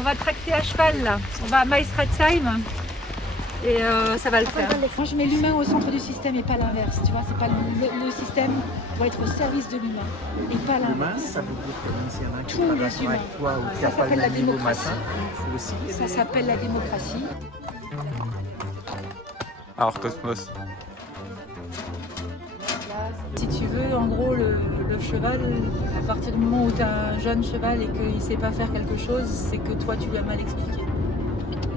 On va tracter à cheval là. On va à Maisratzheim et ça va le faire. Moi je mets l'humain au centre du système et pas l'inverse. Tu vois, c'est pas le système doit être au service de l'humain et pas L'humain, l'inverse. ça veut dire que même s'il y en a qui Tous n'est pas les d'accord humains. avec toi ou qui Ça n'a pas le s'appelle la même niveau démocratie. matin, il faut aussi Ça s'appelle la démocratie. Alors Cosmos. Si tu veux, en gros, le cheval, à partir du moment où tu as un jeune cheval et qu'il ne sait pas faire quelque chose, c'est que toi, tu lui as mal expliqué.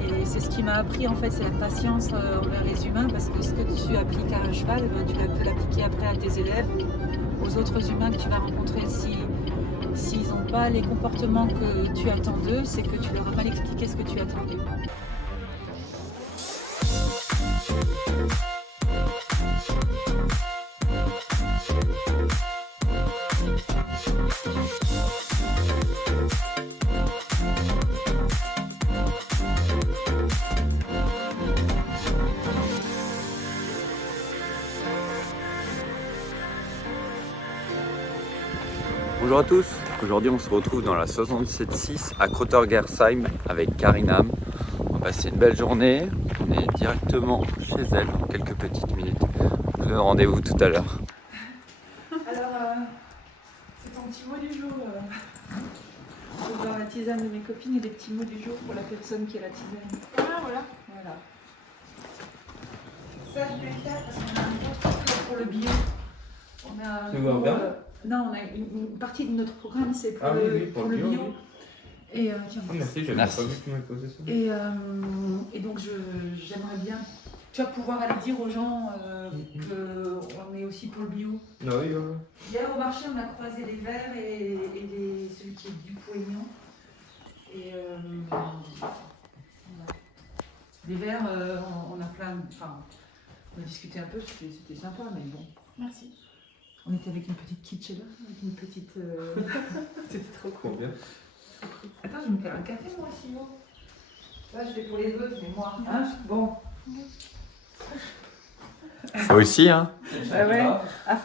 Et c'est ce qui m'a appris, en fait, c'est la patience envers les humains, parce que ce que tu appliques à un cheval, ben, tu peux l'appliquer après à tes élèves, aux autres humains que tu vas rencontrer. S'ils n'ont pas les comportements que tu attends d'eux, c'est que tu leur as mal expliqué ce que tu attends d'eux. Bonjour à tous, aujourd'hui on se retrouve dans la 67.6 à Krottergersheim avec Karinam. On va passer une belle journée, on est directement chez elle dans quelques petites minutes. Je vous donne rendez-vous tout à l'heure. Alors, c'est ton petit mot du jour. Je vais voir la tisane de mes copines et des petits mots du jour pour la personne qui a la tisane. Ah, voilà. Ça, je vais le faire parce qu'on a un autre truc pour le bio. On a Tu veux en faire non, on a une partie de notre programme, c'est pour, pour le bio. Oui. Et tiens, Oh, merci, je n'ai pas vu que tu m'avais posé ça. Et donc, j'aimerais bien pouvoir aller dire aux gens qu'on est aussi pour le bio. Ah oui, oui. Hier au marché, on a croisé les verts et celui qui est du poignant. Et les verts, on a plein. Enfin, on a discuté un peu, c'était sympa, mais bon. Merci. On était avec une petite kitchen, avec une petite. C'était trop cool. Bien. Attends, je vais me faire un café moi aussi, moi. Là, je vais pour les autres, mais moi. Hein, bon. Faut aussi, hein. Bah ouais, à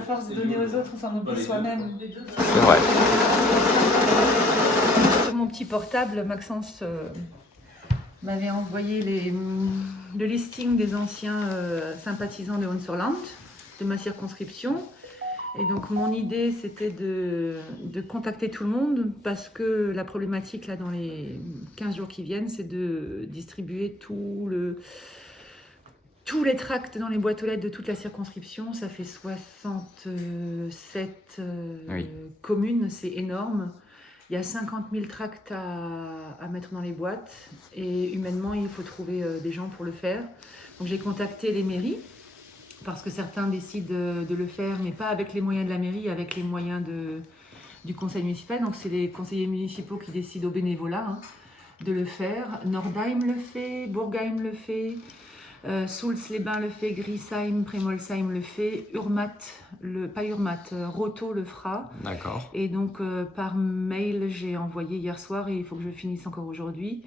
force de donner aux autres, on s'en oublie soi-même. C'est vrai. Sur mon petit portable, Maxence m'avait envoyé le listing des anciens sympathisants de Hohenzollern, de ma circonscription. Et donc mon idée, c'était de contacter tout le monde, parce que la problématique là dans les 15 jours qui viennent, c'est de distribuer tous les tracts dans les boîtes aux lettres de toute la circonscription. Ça fait 67 communes, c'est énorme. Il y a 50 000 tracts à mettre dans les boîtes et humainement, il faut trouver des gens pour le faire. Donc j'ai contacté les mairies parce que certains décident de le faire, mais pas avec les moyens de la mairie, avec les moyens du conseil municipal. Donc c'est les conseillers municipaux qui décident au bénévolat de le faire. Nordheim le fait, Bourgheim le fait, Soultz-les-Bains le fait, Griesheim, Prémolsheim le fait, Roto le fera. D'accord. Et donc par mail, j'ai envoyé hier soir et il faut que je finisse encore aujourd'hui.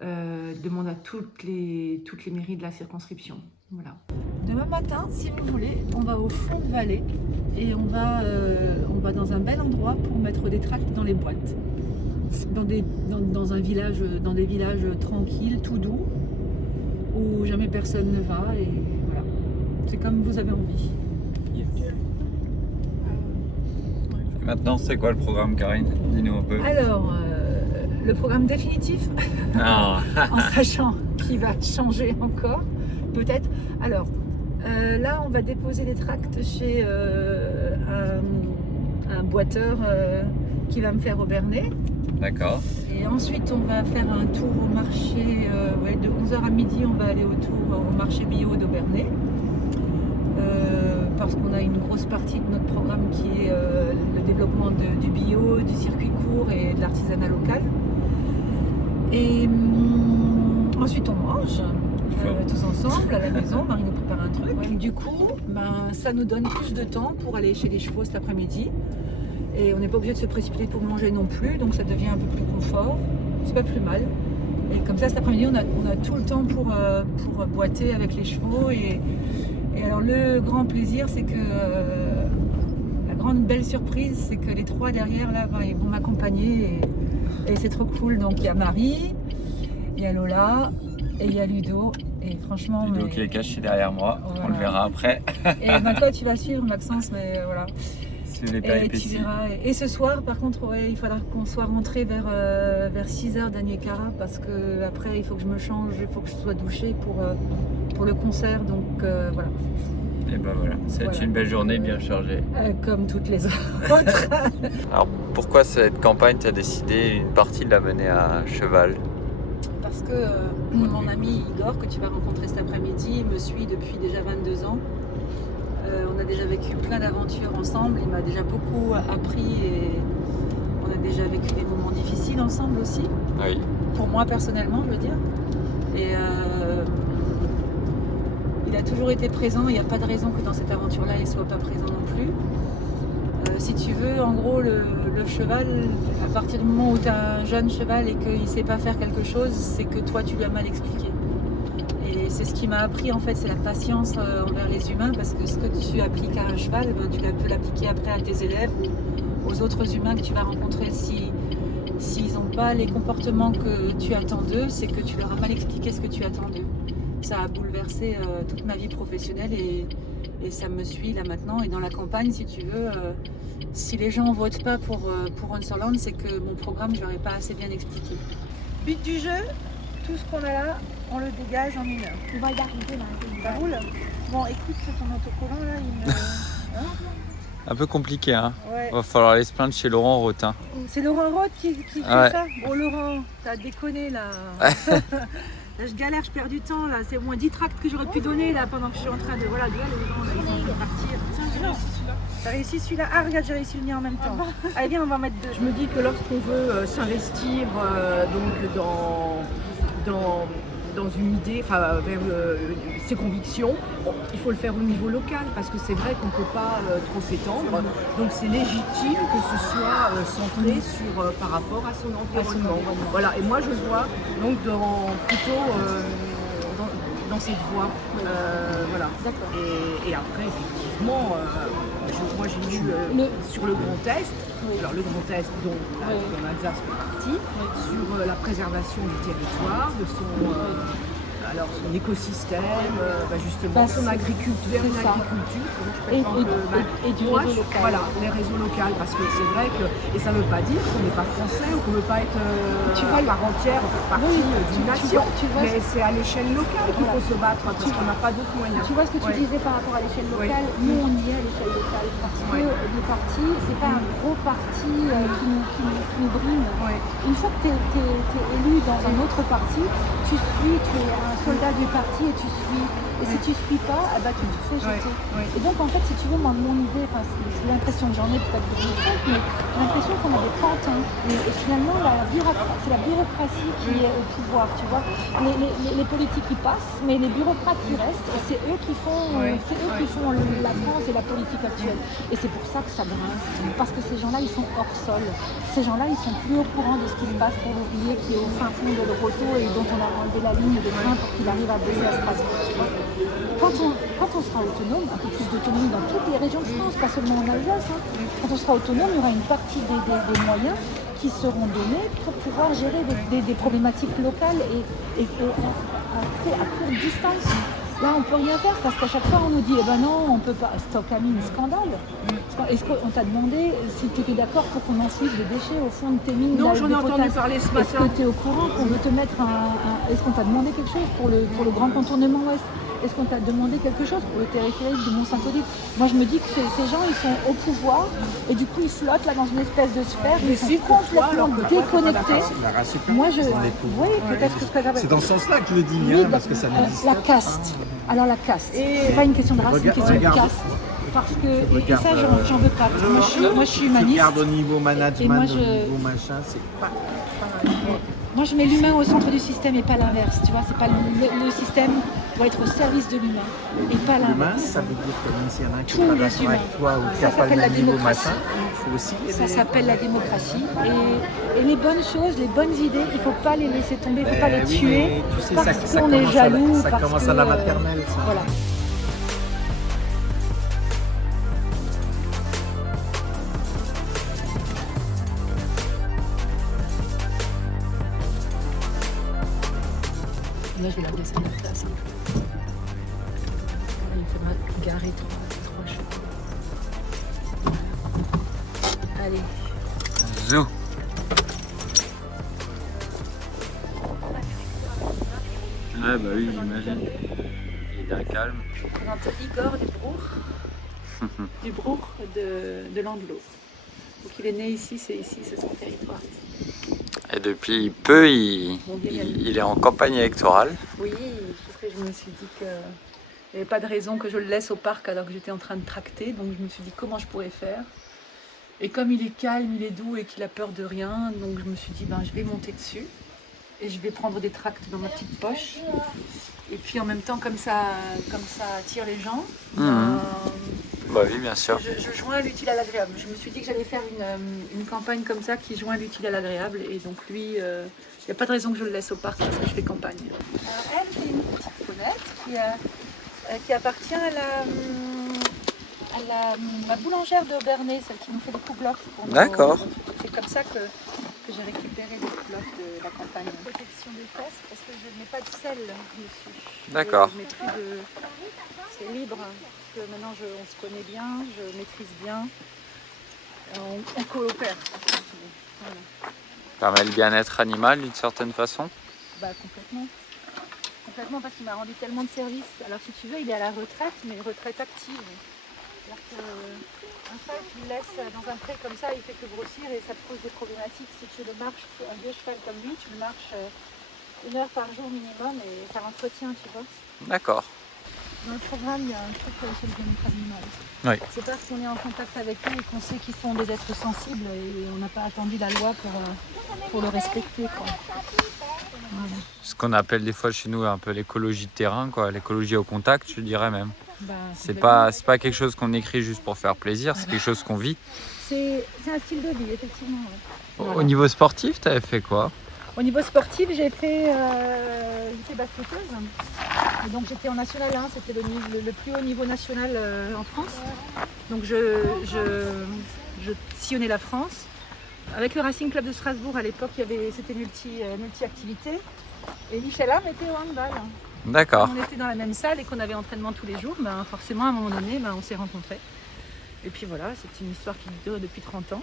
Demande à toutes les mairies de la circonscription. Voilà. Demain matin, si vous voulez, on va au fond de vallée et on va dans un bel endroit pour mettre des tracts dans les boîtes. Dans des villages tranquilles, tout doux, où jamais personne ne va et voilà. C'est comme vous avez envie. Et maintenant, c'est quoi le programme, Karine? Dis-nous un peu. Alors, le programme définitif, Ah. en sachant qu'il va changer encore, peut-être. Alors, là, on va déposer les tracts chez un boiteur qui va me faire au Bernay. D'accord. Et ensuite, on va faire un tour au marché, de 11h à midi, on va aller au marché bio d'Aubernay. Parce qu'on a une grosse partie de notre programme qui est le développement du bio, du circuit court et de l'artisanat local. Et ensuite, on mange tous ensemble à la maison. Marie nous prépare un truc. Et du coup, ça nous donne plus de temps pour aller chez les chevaux cet après-midi. Et on n'est pas obligé de se précipiter pour manger non plus, donc ça devient un peu plus confort. C'est pas plus mal. Et comme ça, cet après-midi, on a tout le temps pour boiter avec les chevaux. Et alors, le grand plaisir, c'est que la grande belle surprise, c'est que les trois derrière, là, ils vont m'accompagner. Et c'est trop cool. Donc il y a Marie, il y a Lola et il y a Ludo. Et franchement, Ludo qui est caché derrière moi, on le verra après. Et toi tu vas suivre Maxence, mais voilà. C'est les Et tu péripéties. verras. Et ce soir, par contre, ouais, il faudra qu'on soit rentré vers 6h d'Aniekara parce que après il faut que je me change, il faut que je sois douchée pour le concert. Donc voilà. Et ben voilà, c'est Voilà. une belle journée bien chargée. Comme toutes les autres. Alors pourquoi cette campagne, tu as décidé une partie de la mener à cheval? Parce que mon ami Igor, que tu vas rencontrer cet après-midi, me suit depuis déjà 22 ans. On a déjà vécu plein d'aventures ensemble. Il m'a déjà beaucoup appris et on a déjà vécu des moments difficiles ensemble aussi. Oui. Pour moi personnellement, je veux dire. Et il a toujours été présent. Il n'y a pas de raison que dans cette aventure-là, il ne soit pas présent non plus. Si tu veux, en gros, le cheval, à partir du moment où tu as un jeune cheval et qu'il ne sait pas faire quelque chose, c'est que toi, tu lui as mal expliqué. Et c'est ce qui m'a appris, en fait, c'est la patience envers les humains, parce que ce que tu appliques à un cheval, ben, tu peux l'appliquer après à tes élèves ou aux autres humains que tu vas rencontrer. S'ils n'ont pas les comportements que tu attends d'eux, c'est que tu leur as mal expliqué ce que tu attends d'eux. Ça a bouleversé toute ma vie professionnelle et ça me suit là maintenant. Et dans la campagne, si tu veux, si les gens ne votent pas pour Unsurland, c'est que mon programme, je leur ai pas assez bien expliqué. But du jeu, tout ce qu'on a là, on le dégage en 1 heure. On va y arriver là. Ça roule? Bon, écoute, ton autocollant là, il me... Hein? Un peu compliqué, hein. Ouais. Va falloir aller se plaindre chez Laurent Rotin. C'est Laurent Roth qui fait Ouais. ça? Bon, Laurent, t'as déconné là. Là, je galère, je perds du temps là. C'est au moins 10 tracts que j'aurais pu donner là pendant que je suis en train de. Voilà, les gens là, ils sont en train de partir. Tiens, j'ai réussi celui-là. T'as réussi celui-là? Ah, regarde, j'ai réussi le mien en même temps. Allez, viens, on va en mettre 2. Je me dis que lorsqu'on veut s'investir donc dans une idée, enfin vers ses convictions, bon, il faut le faire au niveau local parce que c'est vrai qu'on ne peut pas trop s'étendre. Donc c'est légitime que ce soit centré sur par rapport à son environnement. Voilà. Et moi je vois donc plutôt dans cette voie. Voilà. Et après effectivement, moi j'ai lu sur le Grand Est. Alors le Grand Est dont l'Alsace fait partie, sur la préservation du territoire, de son écosystème, justement son agriculture, c'est ça. Et du réseau local. Voilà, les réseaux locaux, parce que c'est vrai que, et ça ne veut pas dire qu'on n'est pas français ou qu'on ne veut pas être Tu vois, par entière, faire partie d'une nation, tu vois mais c'est à l'échelle locale qu'il faut se battre, parce qu'on n'a pas d'autres moyens. Tu vois ce que tu disais par rapport à l'échelle locale, nous on y est à l'échelle locale parce que le parti, c'est pas un gros parti qui nous brime. Une fois que tu es élu dans un autre parti, tu es un soldat du parti et tu suis. Et si tu suis pas, tu te fais jeter. Et donc en fait, si tu veux, mon idée, c'est l'impression que j'en ai, peut-être que je me trompe, mais j'ai l'impression qu'on a des pantins. Et finalement, c'est la bureaucratie qui est au pouvoir, tu vois. Les politiques qui passent, mais les bureaucrates qui restent, et c'est eux qui font la France et la politique actuelle. Et c'est pour ça que ça grince, parce que ces gens-là, ils sont hors sol. Ces gens-là, ils sont plus au courant de ce qui se passe pour l'ouvrier qui est au fin fond de l'Euroto et dont on a enlevé la ligne de train pour qu'il arrive à bosser à Strasbourg. Quand on sera autonome, un peu plus d'autonomie dans toutes les régions de France, pas seulement en Alsace, quand on sera autonome, il y aura une partie des moyens qui seront donnés pour pouvoir gérer des problématiques locales et à courte distance. Là, on ne peut rien faire parce qu'à chaque fois, on nous dit non, on ne peut pas. C'est quand même un scandale. Est-ce qu'on t'a demandé si tu étais d'accord pour qu'on enfouisse des déchets au fond de tes mines? Non, j'en ai entendu parler ce matin. Est-ce que tu es au courant qu'on veut te mettre Est-ce qu'on t'a demandé quelque chose pour le grand contournement ouest? Est-ce qu'on t'a demandé quelque chose pour le téléphérique de Mont-Saint-Odile? Moi, je me dis que ces gens, ils sont au pouvoir et du coup, ils flottent là dans une espèce de sphère. Ils sont complètement déconnectés. Moi, oui, peut-être que ce que j'avais. C'est dans ce sens-là que je le dis, Oui, parce que ça m'existe. la caste. Alors la caste, c'est pas une question de race, c'est une question de caste. Parce que, et ça, j'en veux pas. Parce que moi, je suis humaniste. Regarde au niveau management, Et moi, au niveau machin, c'est pas... Moi, je mets l'humain au centre du système et pas l'inverse. Tu vois, c'est pas le système doit être au service de l'humain et pas L'humain, l'inverse. ça veut dire que même s'il y en a un qui Tous n'est pas les d'accord humains. avec toi ou qui Ça n'a pas le s'appelle la même niveau démocratie. machin, il faut aussi Ça aider. s'appelle la démocratie. Et les bonnes choses, les bonnes idées, il ne faut pas les laisser tomber, il ne faut pas les Oui, tuer mais tu sais, parce ça qu'on est commence jaloux. ça parce commence que, à la maternelle, ça. Voilà. Là, je vais la laisser à la place. Il faudra garer 3 chevaux. Allez. Zou. Ah bah oui, j'imagine. Il est bien calme. Je vous présente Igor du Brour de Landlo. Donc il est né ici, c'est son territoire. Et depuis peu, il est en campagne électorale. Oui, je me suis dit qu'il n'y avait pas de raison que je le laisse au parc alors que j'étais en train de tracter. Donc je me suis dit comment je pourrais faire. Et comme il est calme, il est doux et qu'il a peur de rien, donc je me suis dit je vais monter dessus. Et je vais prendre des tracts dans ma petite poche. Et puis en même temps, comme ça attire les gens, bah oui, bien sûr. je joins l'utile à l'agréable. Je me suis dit que j'allais faire une campagne comme ça qui joint l'utile à l'agréable. Et donc lui, il n'y a pas de raison que je le laisse au parc parce que je fais campagne. Alors elle, c'est une petite ponette qui appartient à la boulangère de Bernay, celle qui nous fait les kouglof. D'accord. C'est comme ça que j'ai récupéré les kouglof de la campagne. Protection des fesses parce que je ne mets pas de sel dessus. D'accord. Je mets plus de... C'est libre, parce que maintenant on se connaît bien, je maîtrise bien. On coopère. Voilà. Permet le bien-être animal d'une certaine façon. Complètement. Complètement parce qu'il m'a rendu tellement de services. Alors si tu veux, il est à la retraite, mais retraite active. C'est-à-dire qu'un cheval que tu le laisses dans un pré comme ça, il fait que grossir et ça te pose des problématiques. Si tu le marches, un vieux cheval comme lui, tu le marches 1 heure par jour minimum et ça l'entretient, tu vois. D'accord. Dans le programme, il y a un truc sur le bien-être animal. Oui. C'est parce qu'on est en contact avec eux et qu'on sait qu'ils sont des êtres sensibles et on n'a pas attendu la loi pour le respecter, quoi. Voilà. Ce qu'on appelle des fois chez nous un peu l'écologie de terrain, quoi, l'écologie au contact, je dirais même. C'est pas quelque chose qu'on écrit juste pour faire plaisir, c'est quelque chose qu'on vit. C'est un style de vie, effectivement. Ouais. Voilà. Au niveau sportif, tu avais fait quoi? Au niveau sportif, j'étais basketteuse. Et donc j'étais en National 1, c'était le plus haut niveau national en France. Donc je sillonnais la France. Avec le Racing Club de Strasbourg, à l'époque, c'était multi-activité. Et Michel Ham était au handball. D'accord. On était dans la même salle et qu'on avait entraînement tous les jours, forcément, à un moment donné, on s'est rencontrés. Et puis voilà, c'est une histoire qui dure depuis 30 ans.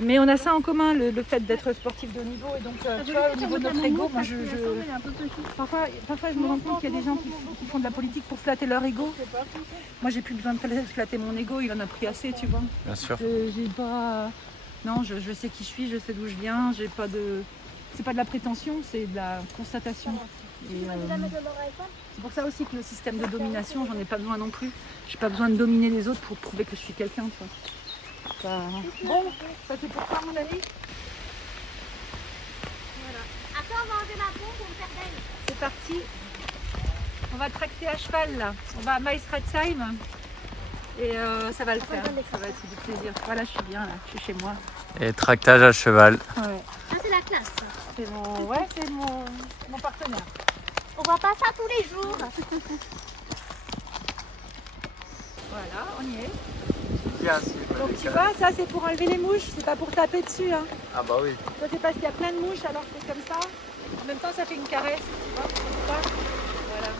Mais on a ça en commun, le fait d'être sportif de haut niveau. Et donc, tu vois, au niveau de notre ego, moi, parfois, je me rends compte qu'il y a des gens qui font de la politique pour flatter leur ego. Moi, j'ai plus besoin de flatter mon ego, il en a pris assez, tu vois. Bien sûr. Non, je sais qui je suis, je sais d'où je viens, c'est pas de la prétention, c'est de la constatation. C'est pour ça aussi que le système de domination, j'en ai pas besoin non plus. J'ai pas besoin de dominer les autres pour prouver que je suis quelqu'un, tu vois. Bon, ça c'est pour toi mon ami. Voilà. Après on va enlever ma pompe pour me faire belle. C'est parti. On va tracter à cheval là. On va à Maestratzheim. Et ça va le faire. Ça va être du plaisir. Voilà, je suis bien là, je suis chez moi. Et tractage à cheval. Ouais. Ça c'est la classe. C'est mon partenaire. On voit pas ça tous les jours. Voilà, on y est. Bien, Donc tu vois, ça c'est pour enlever les mouches, c'est pas pour taper dessus. Hein. Ah bah oui. Ça c'est parce qu'il y a plein de mouches alors que c'est comme ça. En même temps ça fait une caresse, tu vois, comme ça. Voilà.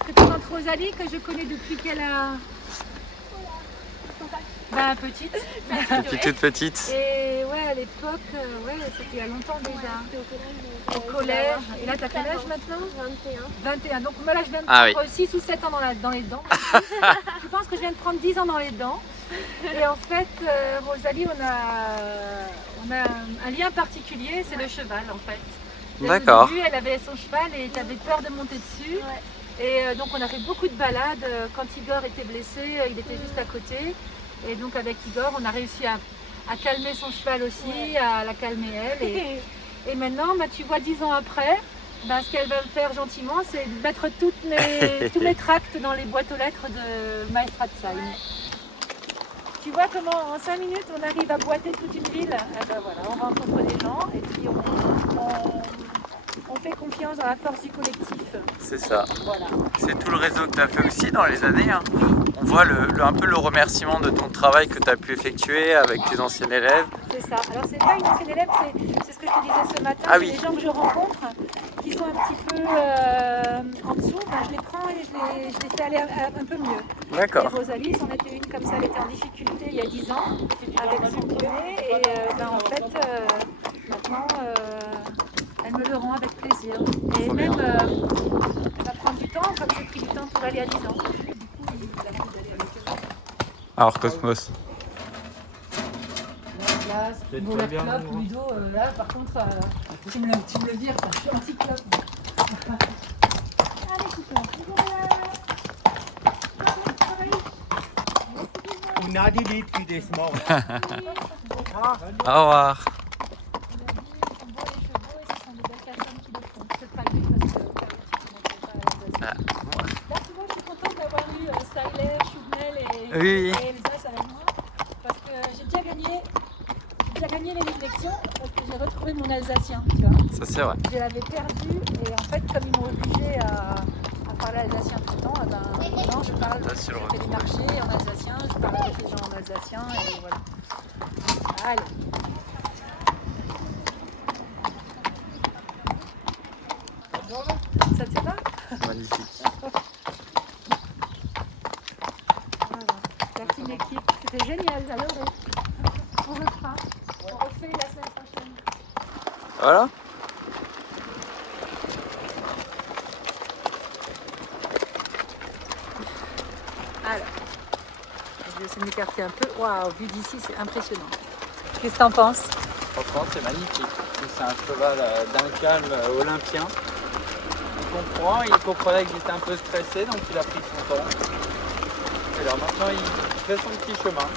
Je te présente Rosalie que je connais depuis qu'elle a... petite. Depuis toute petite. Et ouais, à l'époque, c'était il y a longtemps déjà. Au collège. Et là, t'as quel âge maintenant? 21. Donc moi là, je viens de prendre 6 ou 7 ans dans les dents. Je pense que je viens de prendre 10 ans dans les dents. Et en fait, Rosalie, on a un lien particulier, c'est le cheval en fait. D'accord. Au début, elle avait son cheval et tu avais peur de monter dessus. Ouais. Et donc on a fait beaucoup de balades. Quand Igor était blessé, il était juste à côté. Et donc avec Igor, on a réussi à calmer son cheval aussi, à la calmer elle. Et maintenant, tu vois 10 ans après, ce qu'elle va me faire gentiment, c'est de mettre tous mes tracts dans les boîtes aux lettres de Maestratzheim. Tu vois comment en 5 minutes on arrive à boiter toute une ville. Voilà, on rencontre des gens et puis on fait confiance dans la force du collectif. C'est ça. Voilà. C'est tout le réseau que tu as fait aussi dans les années. Hein. Oui. On voit un peu le remerciement de ton travail que tu as pu effectuer avec tes anciens élèves. C'est ça. Alors c'est pas une ancienne élève, c'est ce que je te disais ce matin. Ah oui. Les gens que je rencontre qui sont un petit peu en dessous, ben, je les prends et je les fais aller un peu mieux. Et D'accord. Rosalie, c'en était une comme ça, elle était en difficulté il y a 10 ans avec son poney et ben, en fait maintenant elle me le rend avec plaisir. Et Trop même bien. elle va prendre du temps comme j'ai pris du temps pour aller à 10 ans. Du coup, il a envie d'aller avec elle. Alors Cosmos. Là, Peut-être bon, pas la bien, clope, non. Ludo, là par contre, tu me le vires, ça, je suis anti-clope. Allez, super. Una delete this morning. Au revoir. Là, tu vois, je suis contente d'avoir eu Saïlé, Choubnel et Oui. Elsa avec moi. Parce que j'ai déjà gagné les élections parce que j'ai retrouvé mon alsacien. Tu vois. Ça c'est vrai. Je l'avais perdu et en fait, comme ils m'ont obligé à parler alsacien tout le temps, eh ben, maintenant je parle, Là, je c'est le fais des marchés en alsacien, je parle avec les gens en alsacien et voilà. Allez. Ça te va? Magnifique. Voilà. La fine équipe, c'était génial, j'adorais. On refera. On refait la semaine prochaine. Voilà. Alors, je vais essayer de m'écarter un peu. Waouh, vu d'ici, c'est impressionnant. Qu'est-ce que t'en penses? Franchement, c'est magnifique. C'est un cheval d'un calme olympien. Il comprenait que j'étais un peu stressé, donc il a pris son temps. Et alors maintenant, il fait son petit chemin.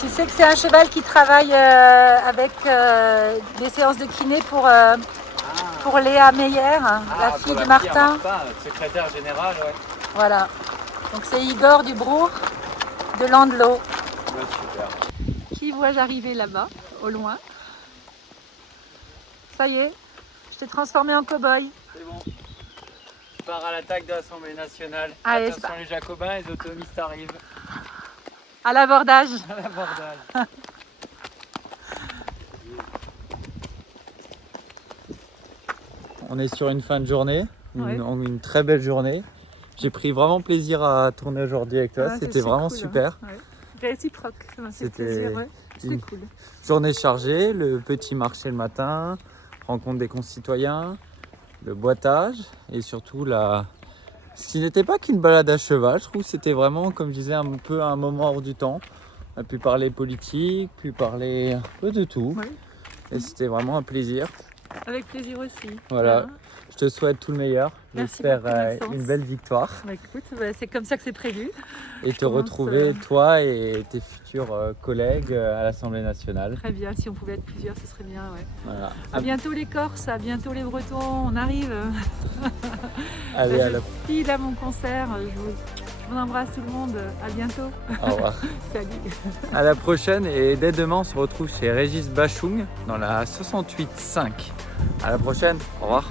Tu sais que c'est un cheval qui travaille avec des séances de kiné pour Léa Meyer, la fille de Martin. Notre secrétaire général, ouais. Voilà. Donc c'est Igor Dubrour de Landelot. Ouais, super. Qui vois-je arriver là-bas, au loin? Ça y est, je t'ai transformé en cow-boy. C'est bon. Je pars à l'attaque de l'Assemblée nationale. Allez, Attention, c'est les Jacobins, les autonomistes arrivent À l'abordage. à l'abordage. On est sur une fin de journée, une très belle journée. J'ai pris vraiment plaisir à tourner aujourd'hui avec toi, c'était vraiment super. Réciproque, ça m'a fait C'était plaisir. Ouais. C'était une- cool. Journée chargée, le petit marché le matin, rencontre des concitoyens, le boitage et surtout ce qui n'était pas qu'une balade à cheval. Je trouve que c'était vraiment, comme je disais, un peu un moment hors du temps. On a pu parler politique, pu parler un peu de tout. Ouais. Et c'était vraiment un plaisir. Avec plaisir aussi. Voilà. Je te souhaite tout le meilleur. Merci J'espère beaucoup, Maxence. une belle victoire Bah, écoute, c'est comme ça que c'est prévu. et te pense, retrouver, toi et tes futurs collègues à l'Assemblée nationale. Très bien, si on pouvait être plusieurs, ce serait bien. Ouais. Voilà. À bientôt les Corses, à bientôt les Bretons, on arrive. Allez, à la Je file à mon concert, je vous embrasse tout le monde, à bientôt. Au revoir. Salut. À la prochaine et dès demain on se retrouve chez Régis Bachung dans la 68.5. À la prochaine, au revoir.